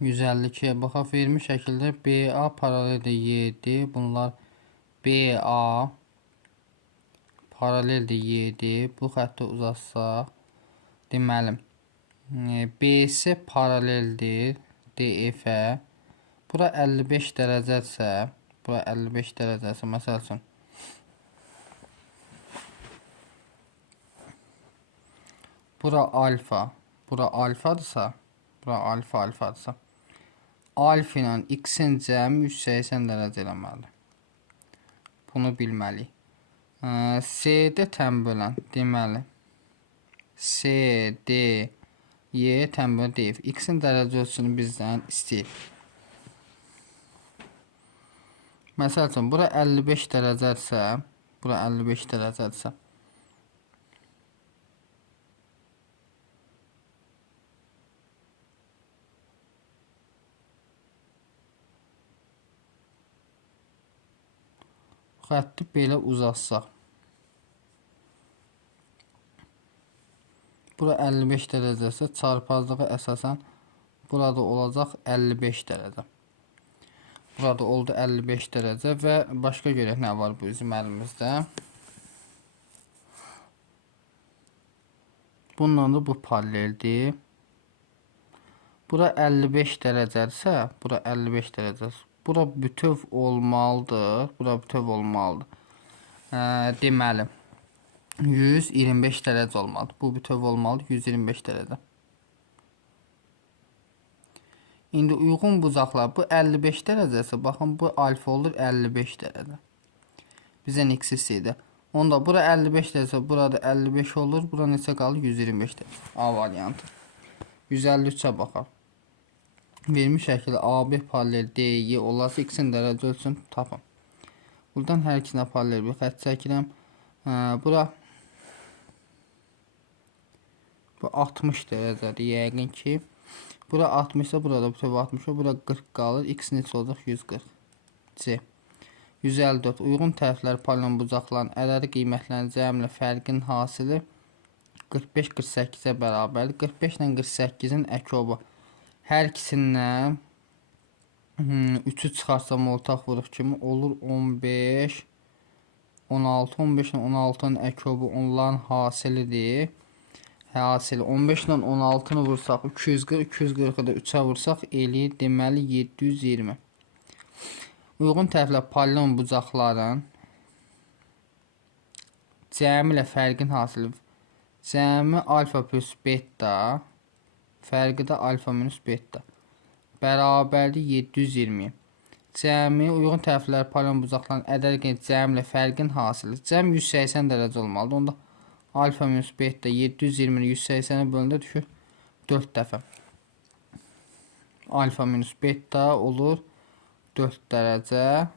152'ye baxaq, vermiş şəkildə BA paraleldir Y-dir. Bunlar BA paraleldir Y-dir. Bu xətti uzatsaq, deməli BC paraleldir DF-ə. Bura 55 dərəcədirsə, bura 55 dərəcədirsə, məsəl üçün bura alfa, bura alfadırsa, bura alfadırsa, alfa ilə x-in cəmi 180 dərəcə eləməlidir. Bunu bilməliyik. CD tən bölən, deməli CD Y tən bölən DF. X-in dərəcə ölçüsünü bizdən istəyir. Məsəl üçün, bura 55 dərəcədirsə, bura 55 dərəcədirsə, xətti belə uzatsaq, bura 55 dərəcəsə, çarpazlığı əsasən burada olacaq 55 dərəcə. Burada oldu 55 dərəcə və başqa görək nə var bu bizim əlimizdə. Bununla da bu paraleldir. Bura 55 dərəcədirsə, bura 55 dərəcədir. Bura bütöv olmalıdır. Bura bütöv olmalıdır. Deməli 125 dərəcə olmalıdır. Bu bütöv olmalıdır 125 dərəcə. İndi uyğun bucaqlar bu 55 dərəcəsə, baxın bu alfa olur 55 dərəcə. Bizə x istəyir. Onda bura 55 dərəcə, burada 55 olur. Bura neçə qalır? 125 dərəcə. A variantı. 153-ə baxaq. Vermiş şəkildə AB paralel DY olarsa x-in dərəcə ölçüsünü tapın. Buradan hər ikisinə paralel bir xətt çəkirəm. Bura bu 60 dərəcədir yəqin ki. Bura 60 ise burada bütöv 60, bura 40 qalır. X neçə olacaq? 140. C. 154. Uyğun tərəflər polinom bucaqların ədədi qiymətlərinin cəmlə fərqin hasili 45-48-ə bərabərdir. 45 ilə 48-in əkobu. Hər ikisindən 3'ü çıxarsam ortaq vuruq kimi olur 15, 16, 15 ilə 16'nın əkobu onların hasilidir. Hasili 15 ilə 16'nı vursaq 240, 240'ı da 3'ə vursaq eləyir deməli 720. Uyğun tərəflər polinom bucaqların cəmi ilə fərqin hasili cəmi alfa plus beta, fərqi də alfa minus beta bərabərdir 720. Cəmi uyğun tərəflər polinom bucaqların ədədi cəmi ilə fərqin hasili cəm 180 dərəcə olmalıdır. Onda alfa minus beta 720'ni 180'e bölündə düşür 4 dəfə. Alfa minus beta olur 4 dərəcə.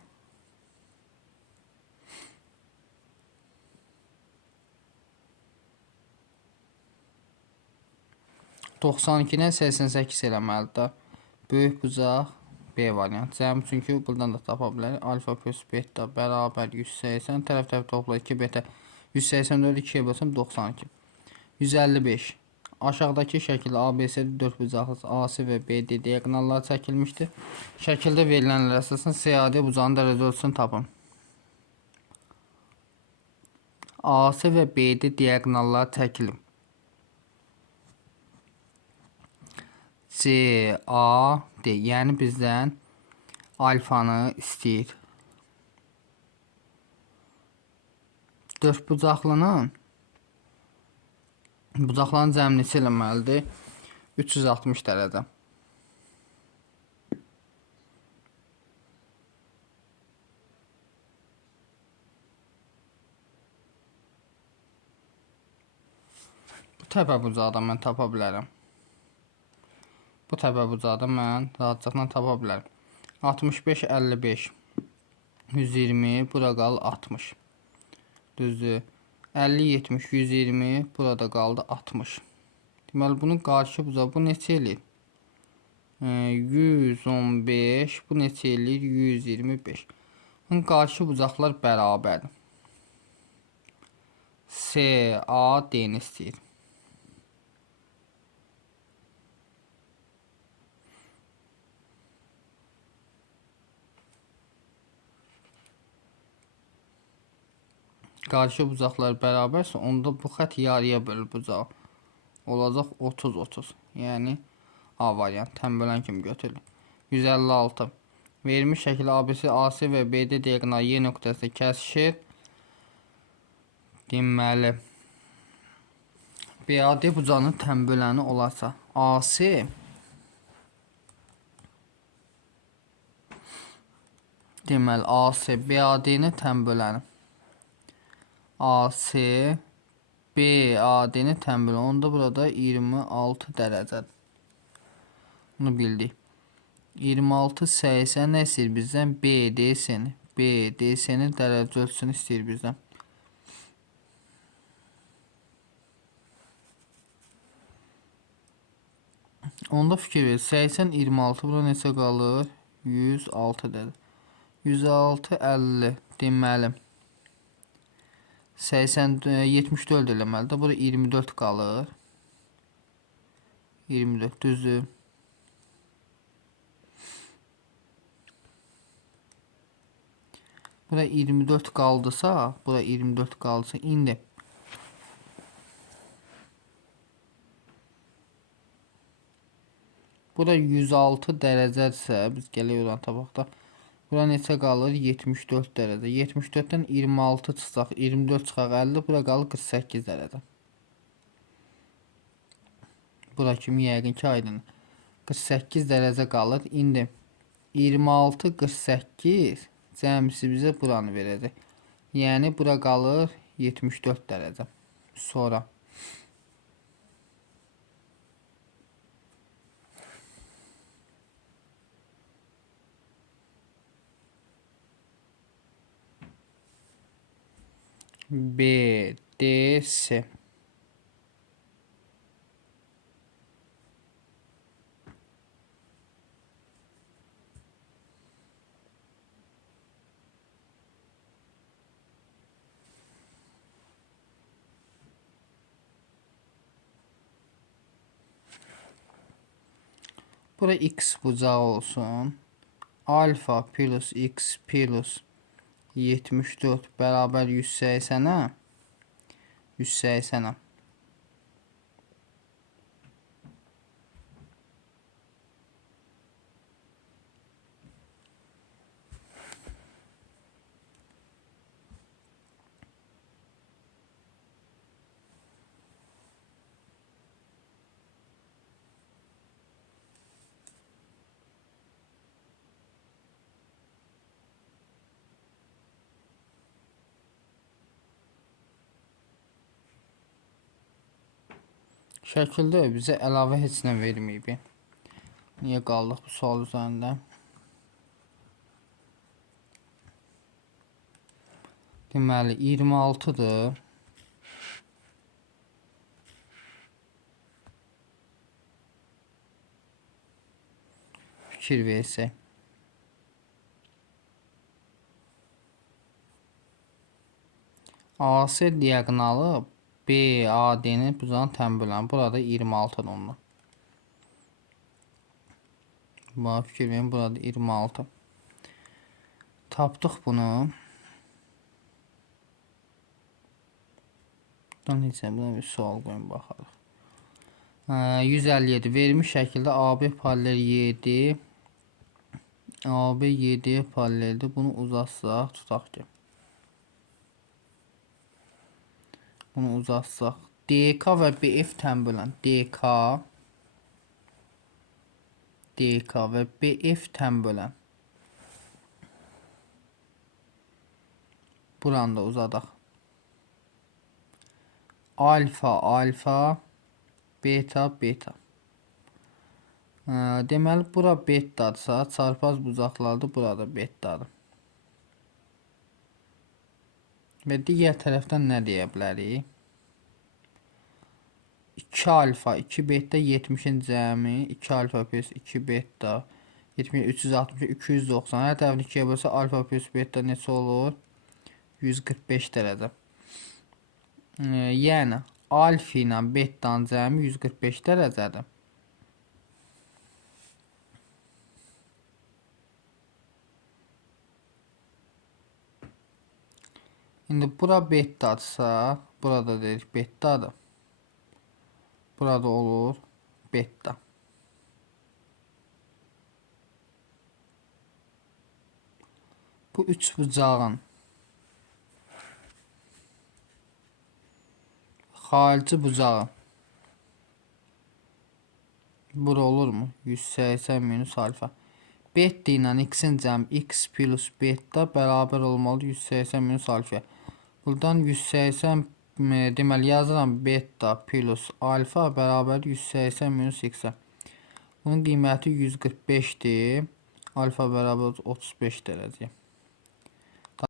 (92'dən 88 eləməlidir. Böyük bucaq B variantı. Cəmi çünki buradan da tapa bilərik. Alfa plus beta bərabər 180. Tərəf topla 2 beta 184'ü 2'ye bölsəm 92. 155. Aşağıdakı şəkildə ABC'də 4 bucaqlı AC və BD diaqonallar çəkilmişdir. Şəkildə verilənlər əsasən CAD bucağının dərəcə ölçüsünü tapın. AC və BD diaqonallar çəkilim. CAD, yəni bizdən alfanı istəyir. 4 bucaqlının bucaqların cəmi neçə eləməlidir? 360 dərəcə. Bu təpə bucağı da mən tapa bilərəm. Bu təpə bucağı da mən rahatlıqla tapa bilərəm. 65, 55, 120, bura qalır 60. Düzdür. 50, 70, 120, burada qaldı 60. Deməli, bunun qarşı bucağı bu neçə eləyir? 115, bu neçə eləyir? 125. Bunun qarşı bucaqlar bərabərdir. CAD-ni istəyir. qarşı bucaqlar bərabərsə, onda bu xətt yarıya bölür bucağı. Olacaq 30-30. Yəni A variant tənbölən kimi götürülür. 156. Verilmiş şəkildə ABC, AC və BD diaqonal Y nöqtəsində kəsişir. Deməli, BAD bucağının tənböləni olarsa, AC deməli, AC BAD-ni tənböləni. AC BAD-ni tənböləni. Onda burada 26 dərəcədir. Bunu bildik. 26 80 nə istəyir bizdən? BDS-ni. BDS-ni dərəcə ölçüsünü istəyir bizdən. Onda fikir ver. 80 26 bura neçə qalır? 106 dədir. 106 50 deməli. 80 74 eləməlidir. Bura 24 qalır. 24 düzdür. Bura 24 qaldısa, bura 24 qaldısa, indi bura 106 dərəcədirsə, biz gələk oradan tapaq da. Bura neçə qalır? 74 dərəcə. 74-dən 26 çıxsaq, 24 çıxaq 50, bura qalır 48 dərəcə. Bura kimi yəqin ki, aydın. 48 dərəcə qalır. İndi 26, 48 cəmisi bizə buranı verəcək. Yəni, bura qalır 74 dərəcə. Sonra BDS bura x bucağı olsun. Alfa plus x plus 74 bərabər 180-ə 180-ə. Şəkildə bizə əlavə heç nə verməyib. Niyə qaldıq bu sual üzərində? Deməli, 26-dır. Fikir versək. AC diaqonalı BAD-ni bucağın tənböləni. Burada 26-dır ondan. Buna fikir verin, burada 26. Tapdıq bunu. Buna bir sual qoyun, baxarıq. 157. Verilmiş şəkildə AB paralel Y-dir. AB Y-dir paraleldir. Bunu uzatsaq, tutaq ki. Bunu uzatsaq. DK və BF tənbölən. DK və BF tənbölən. Buranı da uzadaq. Alfa, alfa, beta, beta. Deməli, bura betadırsa, çarpaz bucaqlardır, burada betadır. Və digər tərəfdən nə deyə bilərik? 2 alfa, 2 beta, 70-in cəmi, 2 alfa plus 2 beta, 70, 360, 290. Hər tərəfini 2-yə bölsə, alfa plus beta neçə olur? 145 dərəcə. Yəni, alfa ilə betanın cəmi 145 dərəcədir. İndi bura betadırsa, burada dedik betadır. Burada olur beta. Bu üç bucağın xarici bucağı bura olur mu? 180 minus alfa. Beta ilə x'in cəmi x plus beta bərabər olmalı 180 minus alfa. Buradan 180 deməli yazıram beta plus alfa bərabər 180 minus x-ə. Bunun qiyməti 145-dir. Alfa bərabər 35 dərəcə.